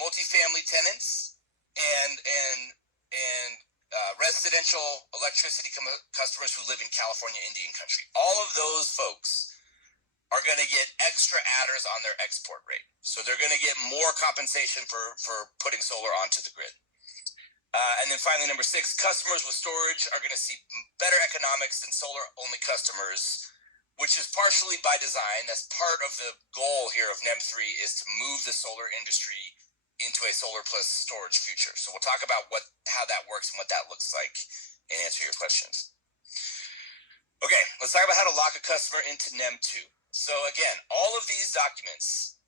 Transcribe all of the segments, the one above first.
multifamily tenants and residential electricity customers who live in California Indian Country. All of those folks are going to get extra adders on their export rate. So they're going to get more compensation for putting solar onto the grid. And then finally, number 6, customers with storage are going to see better economics than solar-only customers, which is partially by design. That's part of the goal here of NEM 3 is to move the solar industry into a solar plus storage future. So we'll talk about how that works and what that looks like and answer your questions. Okay, let's talk about how to lock a customer into NEM 2. So again, all of these documents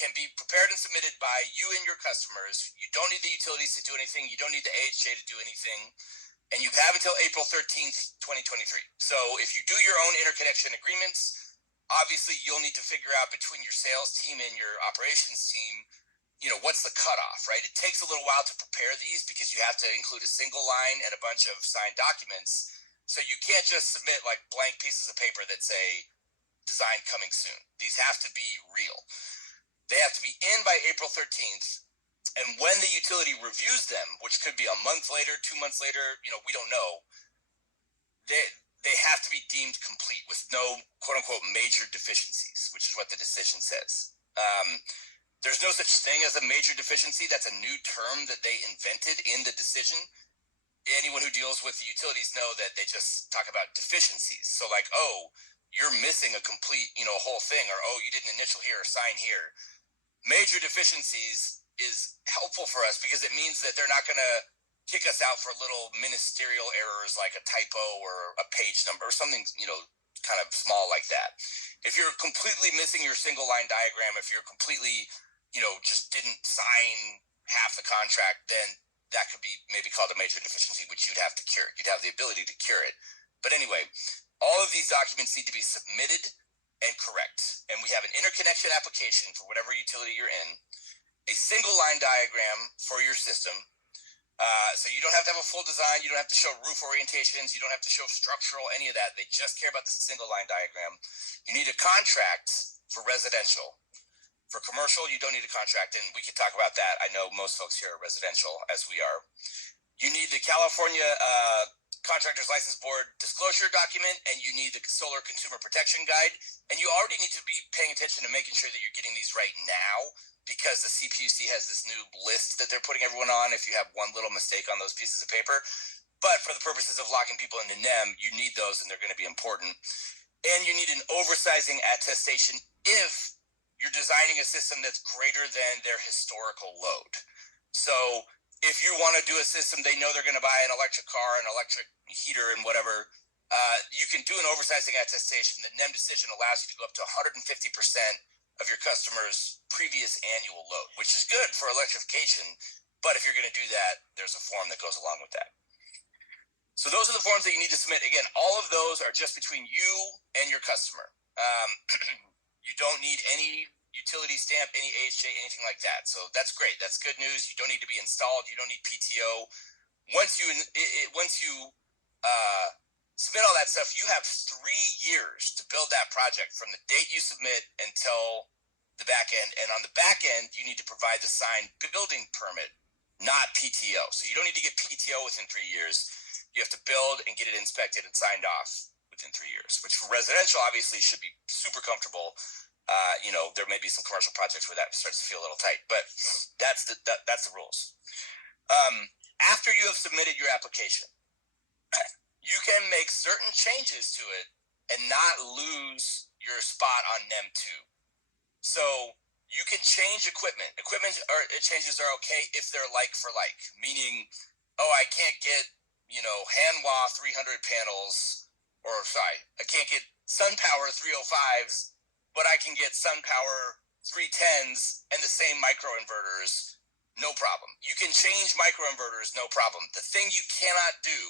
can be prepared and submitted by you and your customers. You don't need the utilities to do anything. You don't need the AHJ to do anything. And you have until April 13th, 2023. So if you do your own interconnection agreements, obviously you'll need to figure out between your sales team and your operations team, what's the cutoff, right? It takes a little while to prepare these because you have to include a single line and a bunch of signed documents. So you can't just submit like blank pieces of paper that say design coming soon. These have to be real. They have to be in by April 13th. And when the utility reviews them, which could be a month later, 2 months later, we don't know, they have to be deemed complete with no quote unquote major deficiencies, which is what the decision says. There's no such thing as a major deficiency. That's a new term that they invented in the decision. Anyone who deals with the utilities know that they just talk about deficiencies. So like, oh, you're missing a complete, whole thing, or, oh, you didn't initial here or sign here. Major deficiencies is helpful for us because it means that they're not going to kick us out for little ministerial errors like a typo or a page number or something, kind of small like that. If you're completely missing your single line diagram, if you're completely, just didn't sign half the contract, then that could be maybe called a major deficiency, which you'd have to cure. You'd have the ability to cure it. But anyway, all of these documents need to be submitted and correct. And we have an interconnection application for whatever utility you're in, a single line diagram for your system. So you don't have to have a full design. You don't have to show roof orientations. You don't have to show structural, any of that. They just care about the single line diagram. You need a contract for residential. For commercial, you don't need a contract, and we can talk about that. I know most folks here are residential, as we are. You need the California Contractors License Board disclosure document, and you need the Solar Consumer Protection Guide. And you already need to be paying attention to making sure that you're getting these right now, because the CPUC has this new list that they're putting everyone on if you have one little mistake on those pieces of paper. But for the purposes of locking people into NEM, you need those, and they're going to be important. And you need an oversizing attestation if you're designing a system that's greater than their historical load. So if you want to do a system, they know they're going to buy an electric car, an electric heater, and whatever, you can do an oversizing attestation. The NEM decision allows you to go up to 150% of your customer's previous annual load, which is good for electrification. But if you're going to do that, there's a form that goes along with that. So those are the forms that you need to submit. Again, all of those are just between you and your customer. You don't need any utility stamp, any AHJ, anything like that. So that's great. That's good news. You don't need to be installed. You don't need PTO. Once you submit all that stuff, you have 3 years to build that project from the date you submit until the back end. And on the back end, you need to provide the signed building permit, not PTO. So you don't need to get PTO within 3 years. You have to build and get it inspected and signed off within 3 years, which for residential obviously should be super comfortable. There may be some commercial projects where that starts to feel a little tight, but that's the rules. After you have submitted your application, you can make certain changes to it and not lose your spot on NEM 2. So you can change equipment. Changes are okay if they're like for like, meaning, I can't get, Hanwha 300 panels, I can't get SunPower 305s, but I can get SunPower 310s and the same microinverters, no problem. You can change microinverters, no problem. The thing you cannot do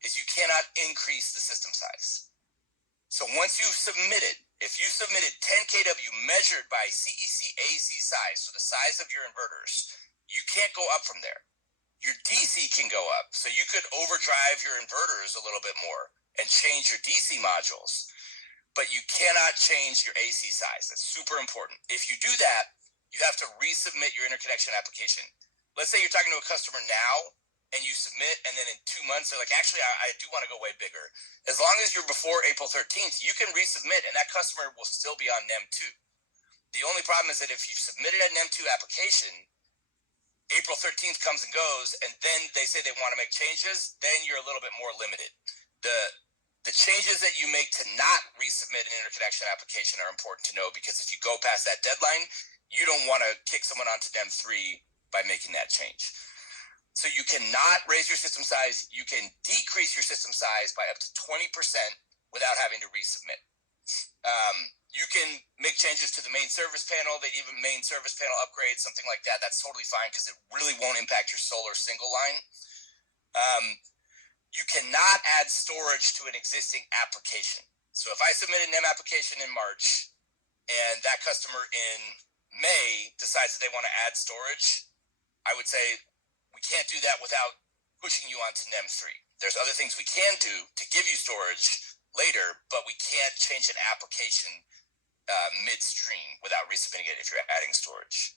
is you cannot increase the system size. So once you've submitted, if you submitted 10 kW measured by CEC AC size, so the size of your inverters, you can't go up from there. Your DC can go up, so you could overdrive your inverters a little bit more and change your DC modules, but you cannot change your AC size. That's super important. If you do that, you have to resubmit your interconnection application. Let's say you're talking to a customer now and you submit, and then in 2 months, they're like, actually, I do want to go way bigger. As long as you're before April 13th, you can resubmit, and that customer will still be on NEM 2. The only problem is that if you've submitted a NEM 2 application, April 13th comes and goes, and then they say they want to make changes, then you're a little bit more limited. The changes that you make to not resubmit an interconnection application are important to know, because if you go past that deadline, you don't want to kick someone onto NEM 3 by making that change. So you cannot raise your system size. You can decrease your system size by up to 20% without having to resubmit. You can make changes to the main service panel. They even main service panel upgrades, something like that. That's totally fine, because it really won't impact your solar single line. You cannot add storage to an existing application. So if I submit a NEM application in March and that customer in May decides that they want to add storage, I would say we can't do that without pushing you onto NEM 3. There's other things we can do to give you storage later, but we can't change an application midstream without resubmitting it if you're adding storage.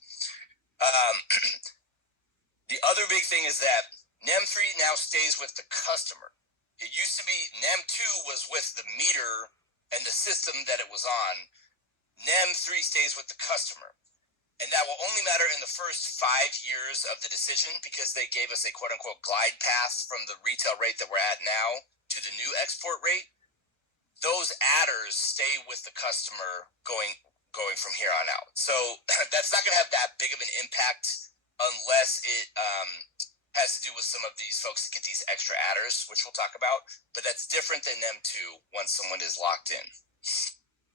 The other big thing is that NEM 3 now stays with the customer. It used to be NEM 2 was with the meter and the system that it was on. NEM 3 stays with the customer. And that will only matter in the first 5 years of the decision, because they gave us a quote-unquote glide path from the retail rate that we're at now to the new export rate. Those adders stay with the customer going from here on out. So that's not going to have that big of an impact unless it has to do with some of these folks that get these extra adders, which we'll talk about. But that's different than NEM 2 once someone is locked in.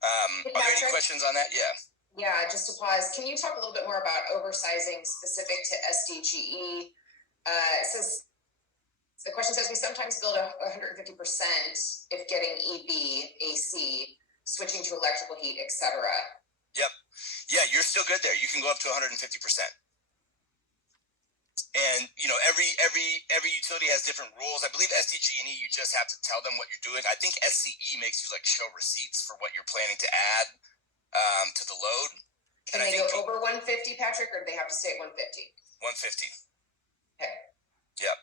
Are there any questions on that? Yeah. Yeah, just to pause, can you talk a little bit more about oversizing specific to SDGE? It says, the question says, we sometimes build 150% if getting EB, AC, switching to electrical heat, etc. Yep. Yeah, you're still good there. You can go up to 150%. And, every utility has different rules. I believe SDG&E, you just have to tell them what you're doing. I think SCE makes you show receipts for what you're planning to add to the load. Can they go over 150, Patrick, or do they have to stay at 150? 150. Okay. Yep.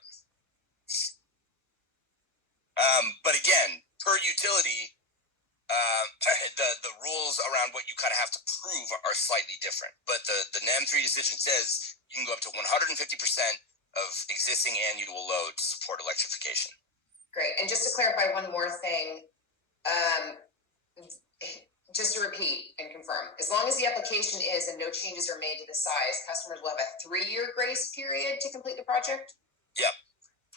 But again, per utility, the rules around what you kind of have to prove are slightly different. But the NEM 3 decision says you can go up to 150% of existing annual load to support electrification. Great. And just to clarify one more thing, just to repeat and confirm, as long as the application is and no changes are made to the size, customers will have a 3-year grace period to complete the project? Yep.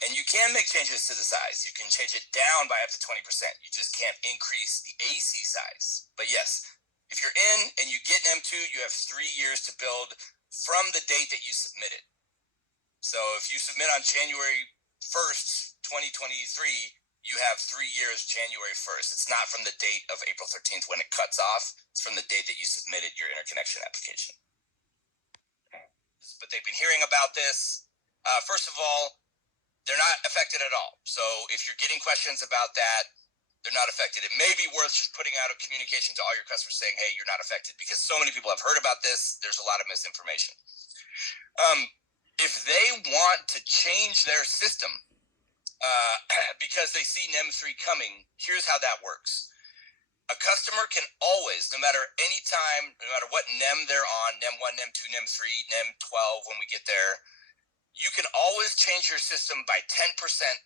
And you can make changes to the size. You can change it down by up to 20%. You just can't increase the AC size. But yes, if you're in and you get NEM 2, you have 3 years to build from the date that you submitted. So if you submit on January 1st, 2023, you have 3 years, January 1st. It's not from the date of April 13th when it cuts off. It's from the date that you submitted your interconnection application. Okay. But they've been hearing about this. First of all, they're not affected at all. So if you're getting questions about that, they're not affected. It may be worth just putting out a communication to all your customers saying, hey, you're not affected, because so many people have heard about this. There's a lot of misinformation. If they want to change their system because they see NEM 3 coming, here's how that works. A customer can always, no matter any time, no matter what NEM they're on, NEM 1, NEM 2, NEM 3, NEM 12, when we get there, you can always change your system by 10%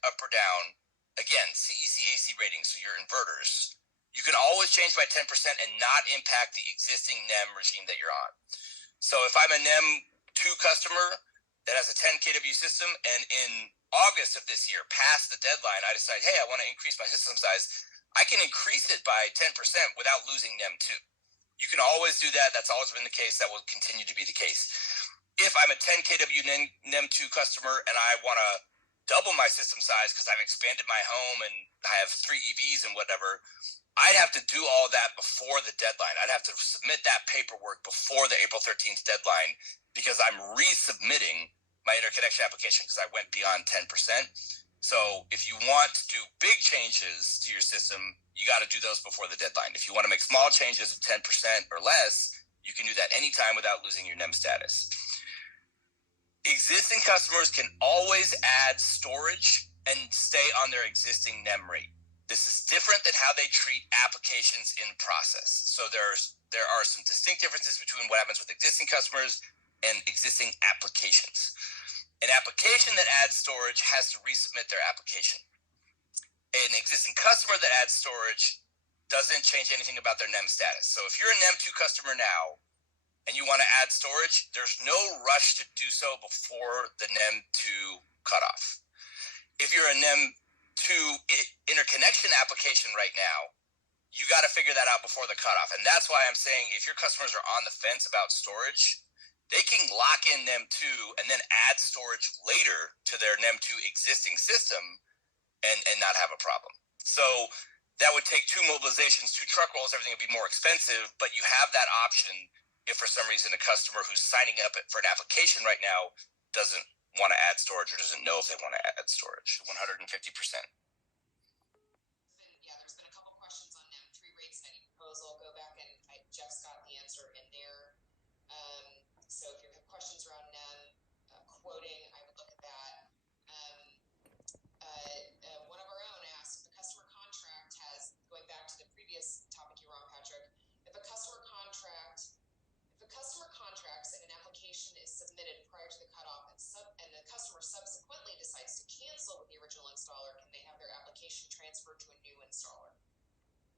up or down. Again, CEC AC ratings, so your inverters. You can always change by 10% and not impact the existing NEM regime that you're on. So if I'm a NEM 2 customer that has a 10 kW system, and in August of this year, past the deadline, I decide, hey, I want to increase my system size, I can increase it by 10% without losing NEM 2. You can always do that. That's always been the case. That will continue to be the case. If I'm a 10 kW NEM 2 customer and I want to double my system size because I've expanded my home and I have 3 EVs and whatever, I'd have to do all that before the deadline. I'd have to submit that paperwork before the April 13th deadline, because I'm resubmitting my interconnection application because I went beyond 10%. So if you want to do big changes to your system, you got to do those before the deadline. If you want to make small changes of 10% or less, You can do that anytime without losing your NEM status. Existing customers can always add storage and stay on their existing NEM rate. This is different than how they treat applications in process. So there are some distinct differences between what happens with existing customers and existing applications. An application that adds storage has to resubmit their application. An existing customer that adds storage doesn't change anything about their NEM status. So if you're a NEM 2 customer now and you want to add storage, there's no rush to do so before the NEM 2 cutoff. If you're a NEM 2 interconnection application right now, you got to figure that out before the cutoff. And that's why I'm saying if your customers are on the fence about storage, they can lock in NEM 2 and then add storage later to their NEM 2 existing system and not have a problem. So that would take 2 mobilizations, 2 truck rolls, everything would be more expensive, but you have that option if for some reason a customer who's signing up for an application right now doesn't want to add storage or doesn't know if they want to add storage. 150%. Yeah, there's been a couple questions on NEM 3 rate setting proposal. Go back and Jeff's got the answer in there. So if you have questions around NEM quoting, I would look at that. One of our own asked, if a customer contract has, going back to the previous topic you were on, Patrick, if a customer contracts and an application is submitted prior to the cutoff and the customer subsequently decides to cancel with the original installer, can they have their application transferred to a new installer?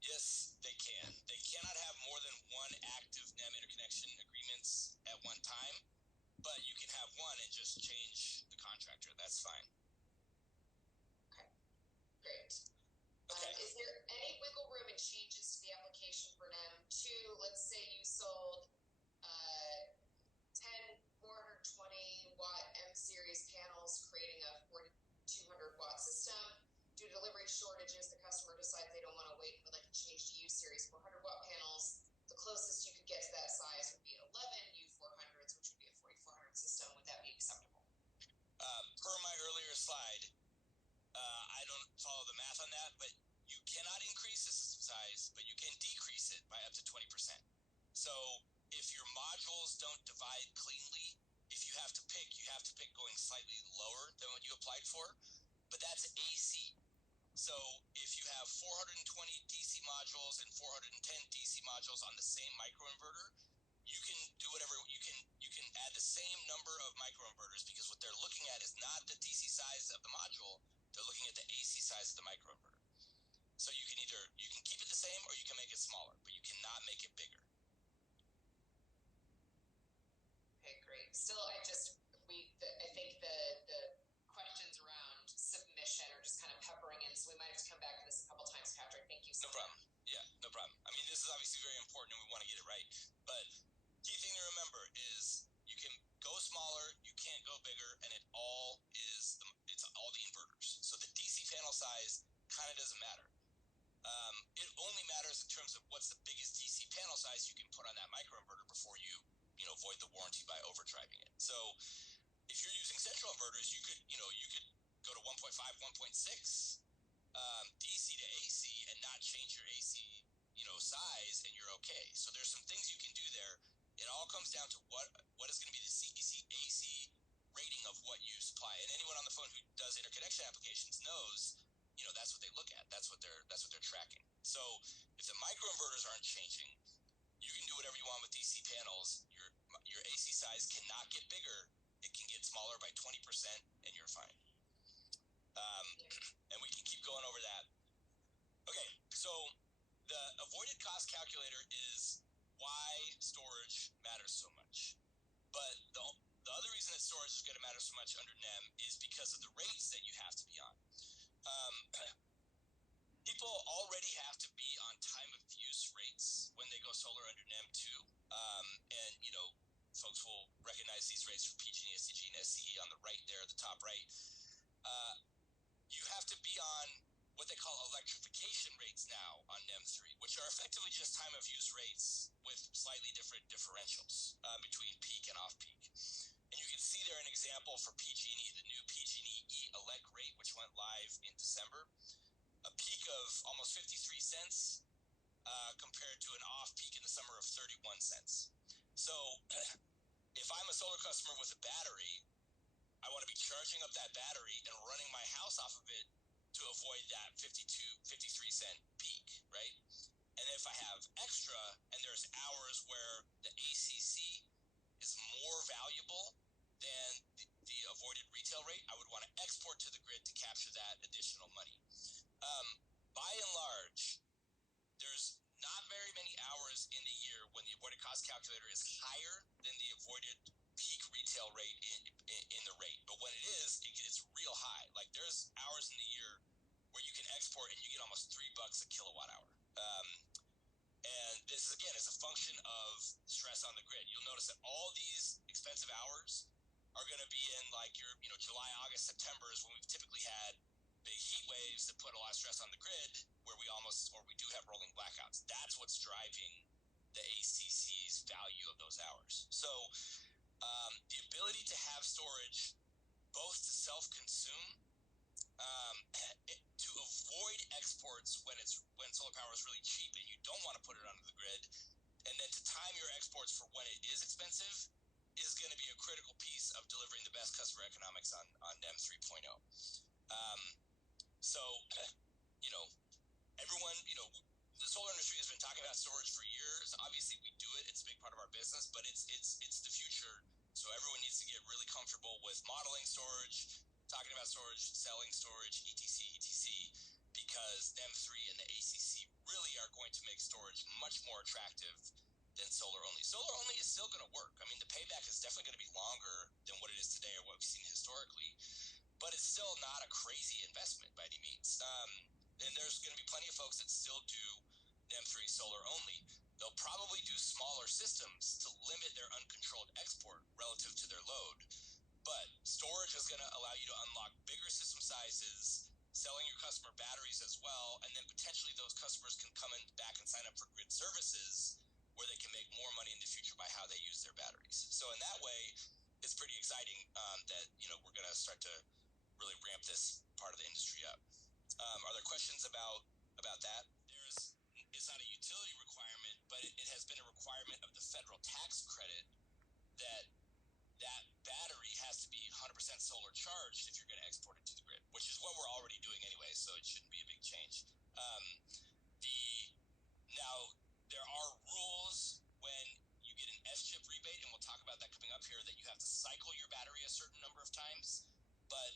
Yes, they can. They cannot have more than one active NEM interconnection agreements at one time, but you can have one and just change the contractor. That's fine. Okay, great. Okay. Is there any wiggle room in changes to the application for NEM 2? Let's say you sold 10 420 watt M series panels, creating a 4200 watt system. Due to delivery shortages, the customer decides they don't want to wait and would like to change to U series 400 watt panels. The closest you could get to that size would be 11 U400s, which would be a 4400 system. Would that be acceptable? Per my earlier slide, I don't follow the math on that, but you cannot increase the system size, but you can decrease it by up to 20%. So if your modules don't divide cleanly, if you have to pick going slightly lower than what you applied for, but that's AC. So if you have 420 DC modules and 410 DC modules on the same microinverter, you can do whatever, you can add the same number of microinverters, because what they're looking at is not the DC size of the module, they're looking at the AC size of the microinverter. So you can keep it the same or you can make it smaller, but you cannot make it bigger. Okay, great. Still, I think the questions around submission are just kind of peppering in, so we might have to come back to this a couple times, Patrick. Thank you so much. No problem. Yeah, no problem. I mean, this is obviously very important and we want to get it right, but key thing to remember is you can go smaller, you can't go bigger, and it's all the inverters. So the DC panel size kind of doesn't matter. It only matters in terms of what's the biggest DC panel size you can put on that microinverter before you void the warranty by overdriving it. So if you're using central inverters, you could go to 1.5, 1.6 DC to AC and not change your AC size, and you're okay. So there's some things you can do there. It all comes down to what is going to be the CEC AC rating of what you supply. And anyone on the phone who does interconnection applications knows, that's what they look at. That's what they're tracking. So if the microinverters aren't changing, you can do whatever you want with DC panels. Your AC size cannot get bigger. It can get smaller by 20%, and you're fine. And we can keep going over that. Okay, so the avoided cost calculator is why storage matters so much. But the other reason that storage is going to matter so much under NEM is because of the rates that you have to be on. People already have to be on time of use rates when they go solar under NEM 2. And, folks will recognize these rates for PG&E, SCG, and SCE on the right there, the top right. You have to be on what they call electrification rates now on NEM 3, which are effectively just time of use rates with slightly different differentials between peak and off peak. And you can see there an example for PG&E, the new PG&E E-Elect rate, which went live in December. A peak of almost 53 cents compared to an off peak in the summer of 31 cents. So if I'm a solar customer with a battery, I want to be charging up that battery and running my house off of it to avoid that 53 cent peak, right? And if I have extra and there's hours where the ACC is more valuable than the avoided retail rate, I would want to export to the grid to capture that additional money. By and large, there's not very many hours in the year when the avoided cost calculator is higher than the avoided peak retail rate in the rate. But when it is, it's real high. Like there's hours in the year where you can export and you get almost $3 a kilowatt hour. And this is, again, is a function of stress on the grid. You'll notice that all these expensive hours are going to be in like your, July, August, September is when we've typically had big heat waves that put a lot of stress on the grid where we do have rolling blackouts. That's what's driving the ACC's value of those hours. So the ability to have storage both to self-consume, to avoid exports when solar power is really cheap and you don't want to put it onto the grid, and then to time your exports for when it is expensive is going to be a critical piece of delivering the best customer economics on NEM 3.0. So, everyone, the solar industry has been talking about storage for years. Obviously, we do it; it's a big part of our business, but it's the future. So everyone needs to get really comfortable with modeling storage, talking about storage, selling storage, etc., because NEM 3 and the ACC really are going to make storage much more attractive than solar only. Solar only is still going to work. I mean, the payback is definitely going to be longer than what it is today or what we've seen historically, but it's still not a crazy investment by any means. And there's going to be plenty of folks that still do NEM 3 solar only. They'll probably do smaller systems to limit their uncontrolled export relative to their load. But storage is going to allow you to unlock bigger system sizes, selling your customer batteries as well, and then potentially those customers can come back and sign up for grid services where they can make more money in the future by how they use their batteries. So in that way, it's pretty exciting that we're going to start to really ramp this part of the industry up. Are there questions about that? It's not a utility requirement, but it has been a requirement of the federal tax credit that battery has to be 100% solar charged if you're going to export it to the grid, which is what we're already doing anyway, so it shouldn't be a big change. Now, there are rules when you get an S-chip rebate, and we'll talk about that coming up here, that you have to cycle your battery a certain number of times, but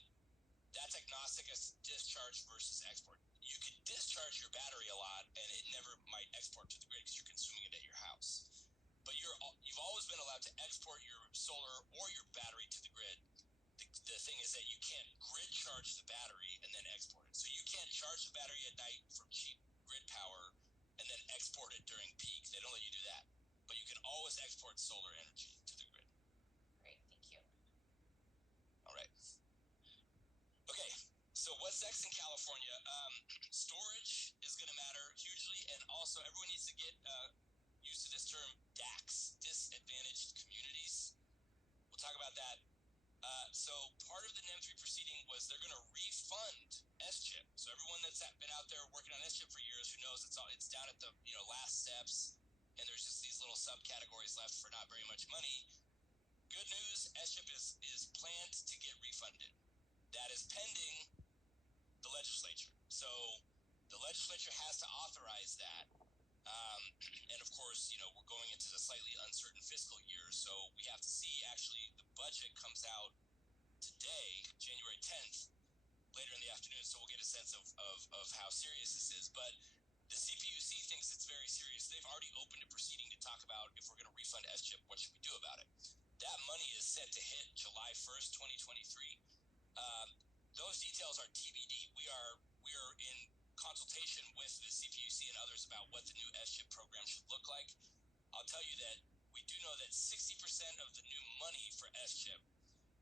that's agnostic as to discharge versus export. You can discharge your battery a lot, and it never might export to the grid because you're consuming it at your house. But you've always been allowed to export your solar or your battery to the grid. The thing is that you can't grid charge the battery and then export it. So you can't charge the battery at night from cheap grid power and then export it during peak. They don't let you do that. But you can always export solar energy to the grid. Great, thank you. All right. Okay, so what's next in California? Storage is going to matter hugely, and also everyone needs to get used to this term DACs, disadvantaged communities. We'll talk about that. So part of the NEM 3 proceeding was they're going to refund S-chip. So everyone that's been out there working on S-chip for years who knows it's down at the last steps, and there's just these little subcategories left for not very much money. Good news, S-chip is planned to get refunded. That is pending the legislature. So the legislature has to authorize that. And of course, we're going into the slightly uncertain fiscal year, so we have to see. Actually, the budget comes out today, January 10th, later in the afternoon, so we'll get a sense of how serious this is. But the CPUC thinks it's very serious. They've already opened a proceeding to talk about if we're going to refund S-chip, what should we do about it? That money is set to hit July 1st, 2023. Those details are TBD. We are in consultation with the CPUC and others about what the new S-chip program should look like. I'll tell you that we do know that 60% of the new money for S-chip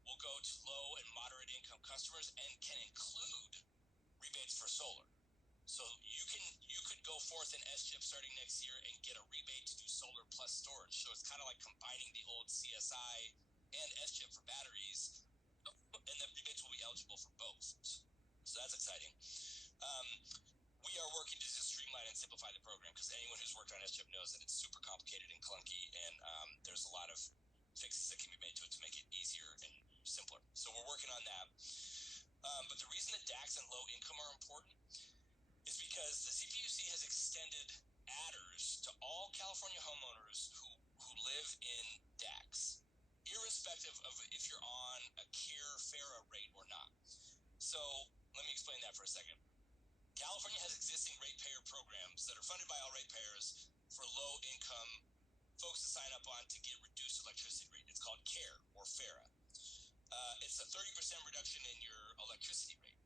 will go to low and moderate income customers and can include rebates for solar. So you could go forth in S-chip starting next year and get a rebate to do solar plus storage. So it's kind of like combining the old CSI and S-chip for batteries, and the rebates will be eligible for both. So that's exciting. We are working to just streamline and simplify the program because anyone who's worked on S-chip knows that it's super complicated and clunky, and there's a lot of fixes that can be made to it to make it easier and simpler. So we're working on that. But the reason that DACs and low income are important is because the CPUC has extended adders to all California homeowners who live in DACs, irrespective of if you're on a CARE/FARA rate or not. So let me explain that for a second. California has existing ratepayer programs that are funded by all ratepayers for low-income folks to sign up on to get reduced electricity rate. It's called CARE or FARA. It's a 30% reduction in your electricity rate.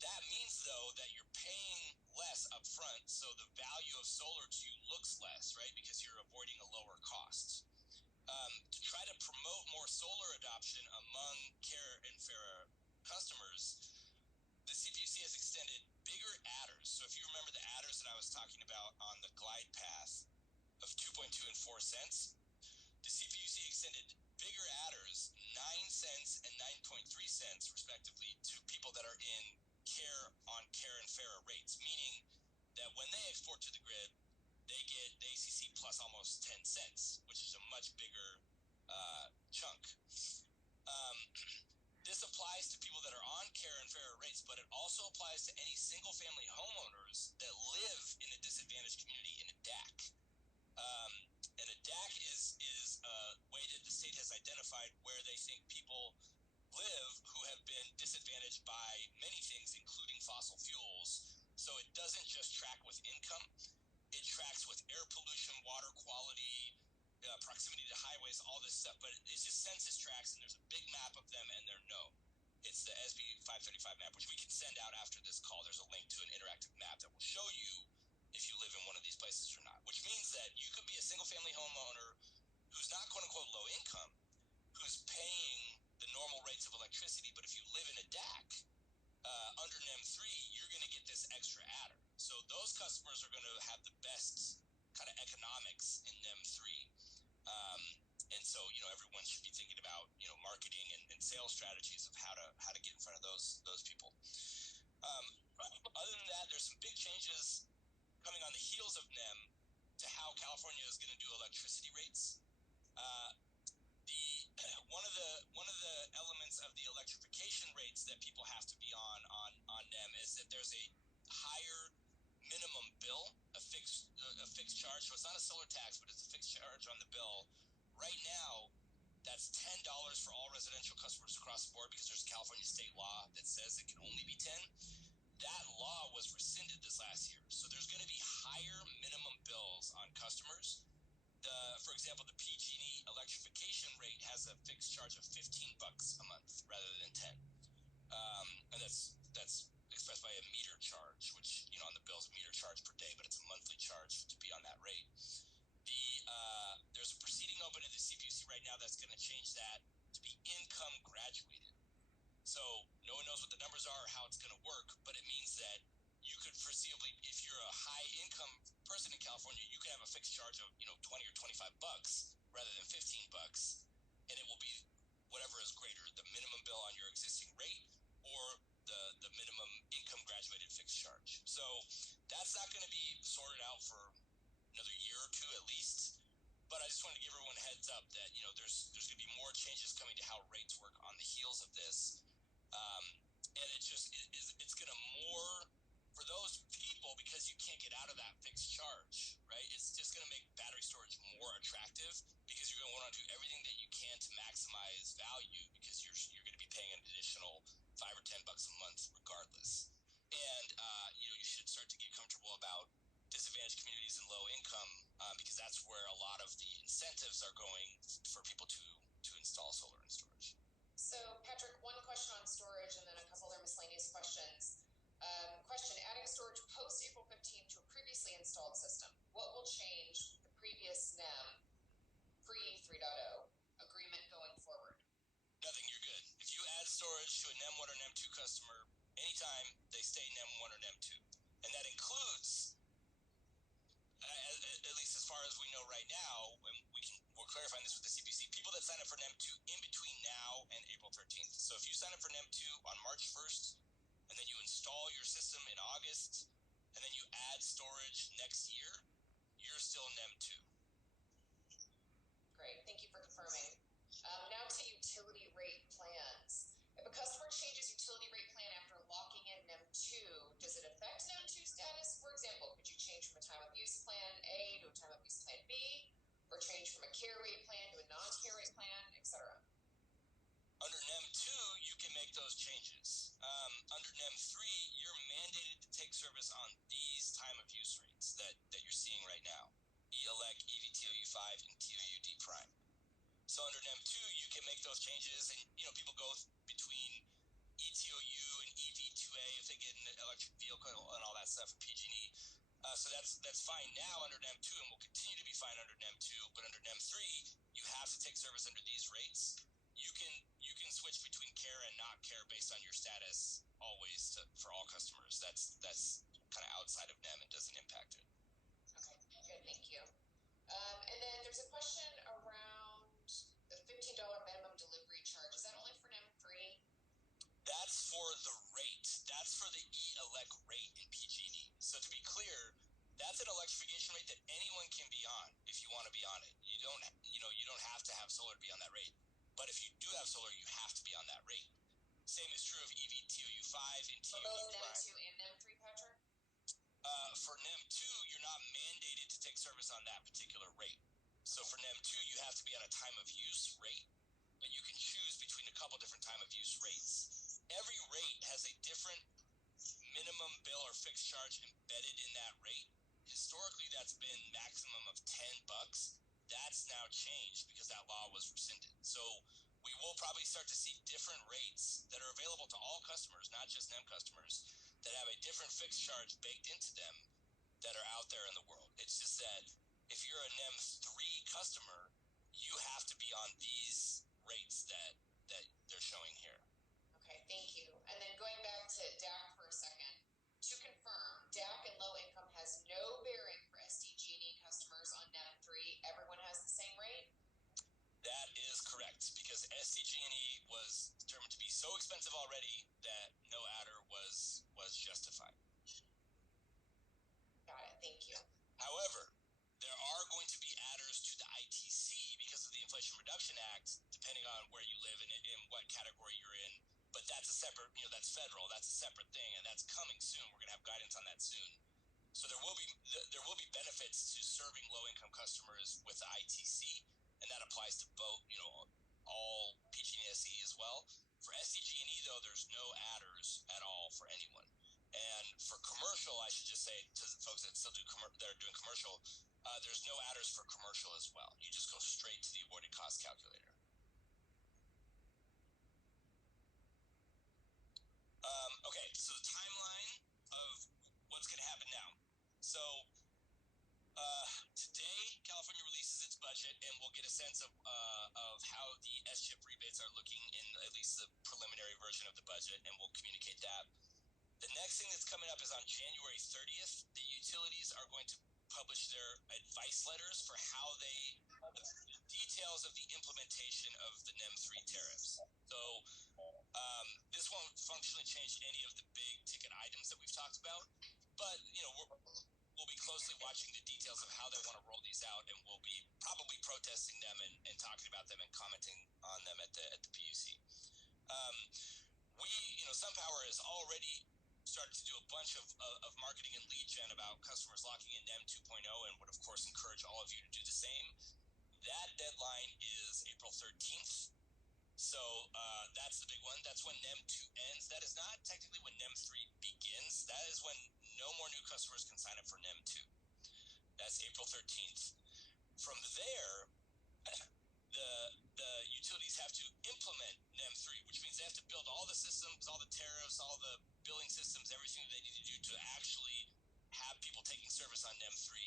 That means, though, that you're paying less up front, so the value of solar to you looks less, right, because you're avoiding a lower cost. To try to promote more solar adoption among CARE and FARA customers, the CPUC has extended bigger adders. So if you remember the adders that I was talking about on the glide path of 2.2 and 4 cents, the CPUC extended bigger adders, 9 cents and 9.3 cents respectively, to people that are in CARE on CARE and FARA rates, meaning that when they export to the grid, they get the ACC plus almost 10 cents, which is a much bigger chunk. This applies to people that are on CARE and FARA rates, but it also applies to any single-family homeowners that live in a disadvantaged community in a DAC. And a DAC is a way that the state has identified where they think people live who have been disadvantaged by many things, including fossil fuels. So it doesn't just track with income. It tracks with air pollution, water quality, proximity to highways, all this stuff, but it's just census tracts, and there's a big map of them, and they're known. It's the SB 535 map, which we can send out after this call. There's a link to an interactive map that will show you if you live in one of these places or not, which means that you could be a single-family homeowner who's not quote-unquote low income, who's paying the normal rates of electricity, but if you live in a DAC under NEM 3, you're going to get this extra adder. So those customers are going to have the best kind of economics in NEM 3. And so, everyone should be thinking about, marketing and sales strategies of how to get in front of those people. Other than that, there's some big changes coming on the heels of NEM to how California is going to do electricity rates. One of the elements of the electrification rates that people have to be on NEM is that there's a higher minimum bill, a fixed charge. So it's not a solar tax, but it's a fixed charge on the bill. Right now, that's $10 for all residential customers across the board because there's a California state law that says it can only be 10. That law was rescinded this last year. So there's going to be higher minimum bills on customers. For example, the PG&E electrification rate has a fixed charge of $15 a month rather than 10. And that's expressed by a meter charge, which, on the bill is a meter charge per day, but it's a monthly charge to be on that rate. There's a proceeding open at the CPUC right now that's going to change that to be income graduated. So no one knows what the numbers are or how it's going to work, but it means that you could foreseeably, if you're a high income person in California, you could have a fixed charge of, $20 or $25 rather than $15, and it will be whatever is greater, the minimum bill on your existing rate or the minimum income graduated fixed charge. So that's not going to be sorted out for another year or two at least. But I just wanted to give everyone a heads up that, there's going to be more changes coming to how rates work on the heels of this. And it's going to more for those people, because you can't get out of that fixed charge, right? It's just going to make battery storage more attractive because you're going to want to do everything that you can to maximize value because you're going to be paying an additional $5 or $10 a month regardless. And, you should start to get comfortable about disadvantaged communities and low income because that's where a lot of the incentives are going for people to install solar and storage. So, Patrick, one question on storage and then a couple other miscellaneous questions. Question, adding storage post April 15th to a previously installed system. What will change with the previous NEM pre-3.0 agreement going forward? Nothing, you're good. If you add storage to a NEM 1 or NEM 2 customer, anytime they stay NEM 1 or NEM 2. And that includes, at least as far as we know right now, and we're clarifying this with the CPUC, people that sign up for NEM 2 in between now and April 13th. So if you sign up for NEM 2 on March 1st, and then you install your system in August, and then you add storage next year, you're still NEM 2. Great. Great, thank you for confirming. Now to utility rate plans. If a customer changes utility rate plan after locking in NEM2, does it affect NEM2 status? For example, could you change from a time of use plan A to a time of use plan B, or change from a care rate plan to a non-care rate plan, etc.? Under NEM2, you can make those changes. Under NEM3, you're mandated to take service on these time of use rates that you're seeing right now. ELEC, EVTOU5, and TOUD prime. So under NEM2, you can make those changes, and people go between ETOU and EV2A if they get an electric vehicle and all that stuff in PG&E. So that's fine now under NEM2, and will continue to be fine under NEM2. But under NEM3, you have to take service under these rates. You can switch between care and not care based on your status always for all customers. That's kind of outside of NEM and doesn't impact it. Okay, good, thank you. And then there's a question around the $15 minimum delivery charge. Is that only for NEM3? That's for the rate. That's for the ELEC rate in PG&E. So to be clear, that's an electrification rate that anyone can be on if you want to be on it. You don't have to have solar to be on that rate. But if you do have solar, you have to be on that rate. Same is true of EVTOU5 and TOU. For both NEM2 and NEM3, Patrick? For NEM2, you're not mandated to take service on that particular rate. So for NEM2, you have to be on a time of use rate, but you can choose between a couple different time of use rates. Every rate has a different minimum bill or fixed charge embedded in that rate. Historically, that's been maximum of $10. That's now changed because that law was rescinded. So we will probably start to see different rates that are available to all customers, not just NEM customers, that have a different fixed charge baked into them that are out there in the world. It's just that if you're a NEM3 customer, you have to be on these rates that they're showing here. Okay, thank you. And then going back to DAC for a second, to confirm, DAC and low income has no bearing for SDG&E customers on NEM3. Everyone has the same rate? That is correct, because SDG&E was determined to be so expensive already that no adder was justified. Got it, thank you. However, there are going to be adders to the ITC because of the Inflation Reduction Act, depending on where you live and in what category you're in. But that's a separate, that's federal. That's a separate thing, and that's coming soon. We're going to have guidance on that soon. So there will be benefits to serving low-income customers with the ITC, and that applies to both, all PG&E as well. For SDG&E, though, there's no adders at all for anyone. And for commercial, I should just say to the folks that still that are doing commercial, there's no adders for commercial as well. You just go straight to the avoided cost calculator. Okay, so the timeline of what's going to happen now. So today, California releases its budget, and we'll get a sense of how the SCHIP rebates are looking in at least the preliminary version of the budget, and we'll communicate that. The next thing that's coming up is on January 30th. The utilities are going to publish their advice letters for how the details of the implementation of the NEM3 tariffs. So this won't functionally change any of the big ticket items that we've talked about, but we'll be closely watching the details of how they want to roll these out, and we'll be probably protesting them and talking about them and commenting on them at the PUC. SunPower has already started to do a bunch of marketing and lead gen about customers locking in NEM 2.0, and would of course encourage all of you to do the same. That deadline is April 13th. So that's the big one. That's when NEM 2 ends. That is not technically when NEM 3 begins. That is when no more new customers can sign up for NEM 2. That's April 13th. From there, the utilities have to implement NEM 3, which means they have to build all the systems, all the tariffs, all the billing systems, everything they need to do to actually have people taking service on NEM 3.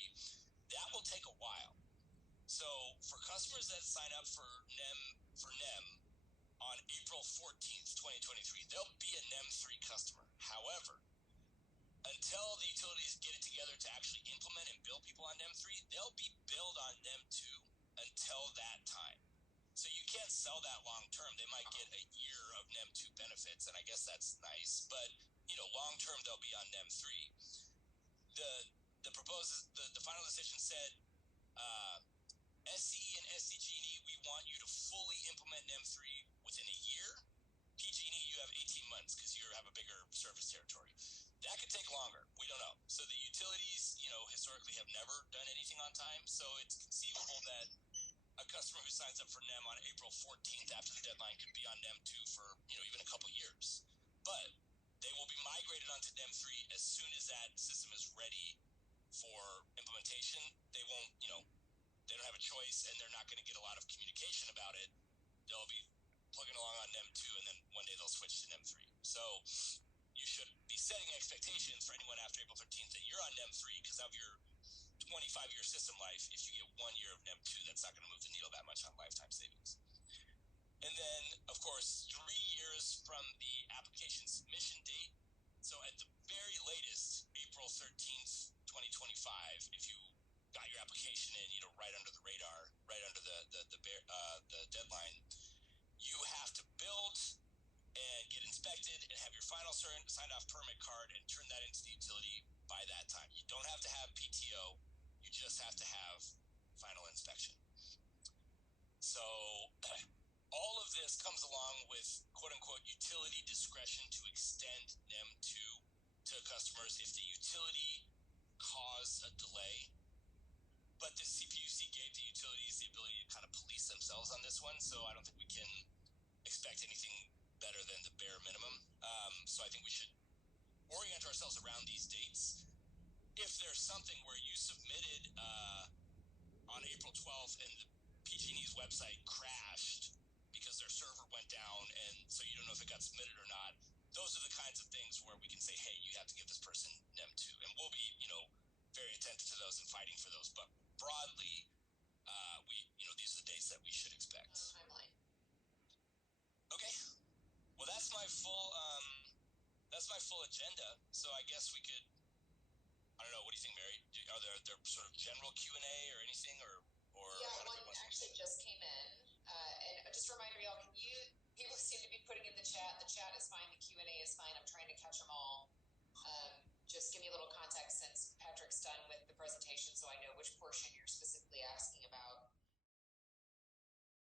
That will take a while. So for customers that sign up for NEM on April 14th, 2023, they'll be a NEM 3 customer. However, until the utilities get it together to actually implement and bill people on NEM 3, they'll be billed on NEM 2 until that time. So you can't sell that long term. They might get a year of NEM 2 benefits, and I guess that's nice. But, long term, they'll be on NEM 3. The final decision said SCE and SDG&E want you to fully implement NEM 3 within a year. PG&E, you have 18 months because you have a bigger service territory. That could take longer. We don't know. So the utilities, historically have never done anything on time. So it's conceivable that a customer who signs up for NEM on April 14th after the deadline could be on NEM 2 for, even a couple years. But they will be migrated onto NEM 3 as soon as that system is ready for implementation. They won't, they don't have a choice, and they're not going to get a lot of communication about it. They'll be plugging along on NEM 2, and then one day they'll switch to NEM 3. So you should be setting expectations for anyone after April 13th that you're on NEM 3 because of your 25-year system life. If you get 1 year of NEM 2, that's not going to move the needle that much on lifetime savings. And then, of course, 3 years from the application submission date. So at the very latest, April 13th, 2025, if you got your application in, right under the radar, right under the deadline, you have to build and get inspected and have your final signed-off permit card and turn that into the utility by that time. You don't have to have PTO. You just have to have final inspection. So all of this comes along with quote-unquote utility discretion to extend NEM 2 to customers if the utility caused a delay. But the CPUC gave the utilities the ability to kind of police themselves on this one, so I don't think we can expect anything better than the bare minimum. So I think we should orient ourselves around these dates. If there's something where you submitted on April 12th and the PG&E's website crashed because their server went down, and so you don't know if it got submitted or not, those are the kinds of things where we can say, hey, you have to give this person NEM 2. And we'll be, very attentive to those and fighting for those. But broadly, these are the dates that we should expect. Timeline. Okay. Well, that's my full agenda. So I guess we could, I don't know, what do you think, Mary? Are there sort of general Q&A or anything, or yeah, one actually just came in, and just a reminder, y'all, people seem to be putting in the chat. The chat is fine. The Q&A is fine. I'm trying to catch them all.